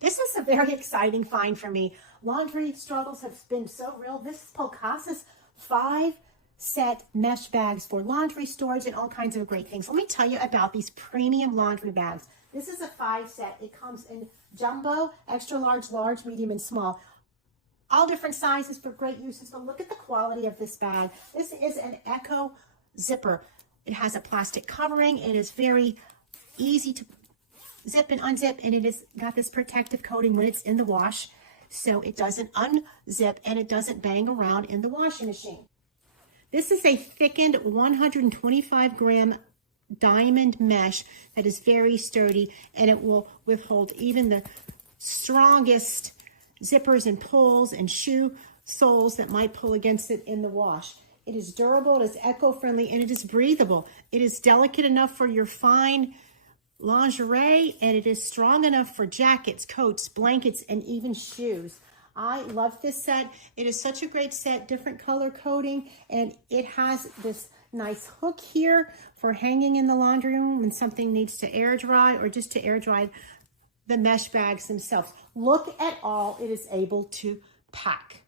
This is a very exciting find for me. Laundry struggles have been so real. This is Polecasa's 5-set mesh bags for laundry storage and all kinds of great things. Let me tell you about these premium laundry bags. This is a 5-set. It comes in jumbo, extra large, large, medium, and small. All different sizes for great uses, but look at the quality of this bag. This is an Eco zipper. It has a plastic covering. It is very easy to zip and unzip, and it has got this protective coating when it's in the wash, so it doesn't unzip and it doesn't bang around in the washing machine. This is a thickened 125-gram diamond mesh that is very sturdy, and it will withhold even the strongest zippers and pulls and shoe soles that might pull against it in the wash. It is durable, it is eco-friendly, and it is breathable. It is delicate enough for your fine lingerie, and it is strong enough for jackets, coats, blankets, and even shoes. I love this set. It is such a great set, different color coding, and it has this nice hook here for hanging in the laundry room when something needs to air dry, or just to air dry the mesh bags themselves. Look at all it is able to pack.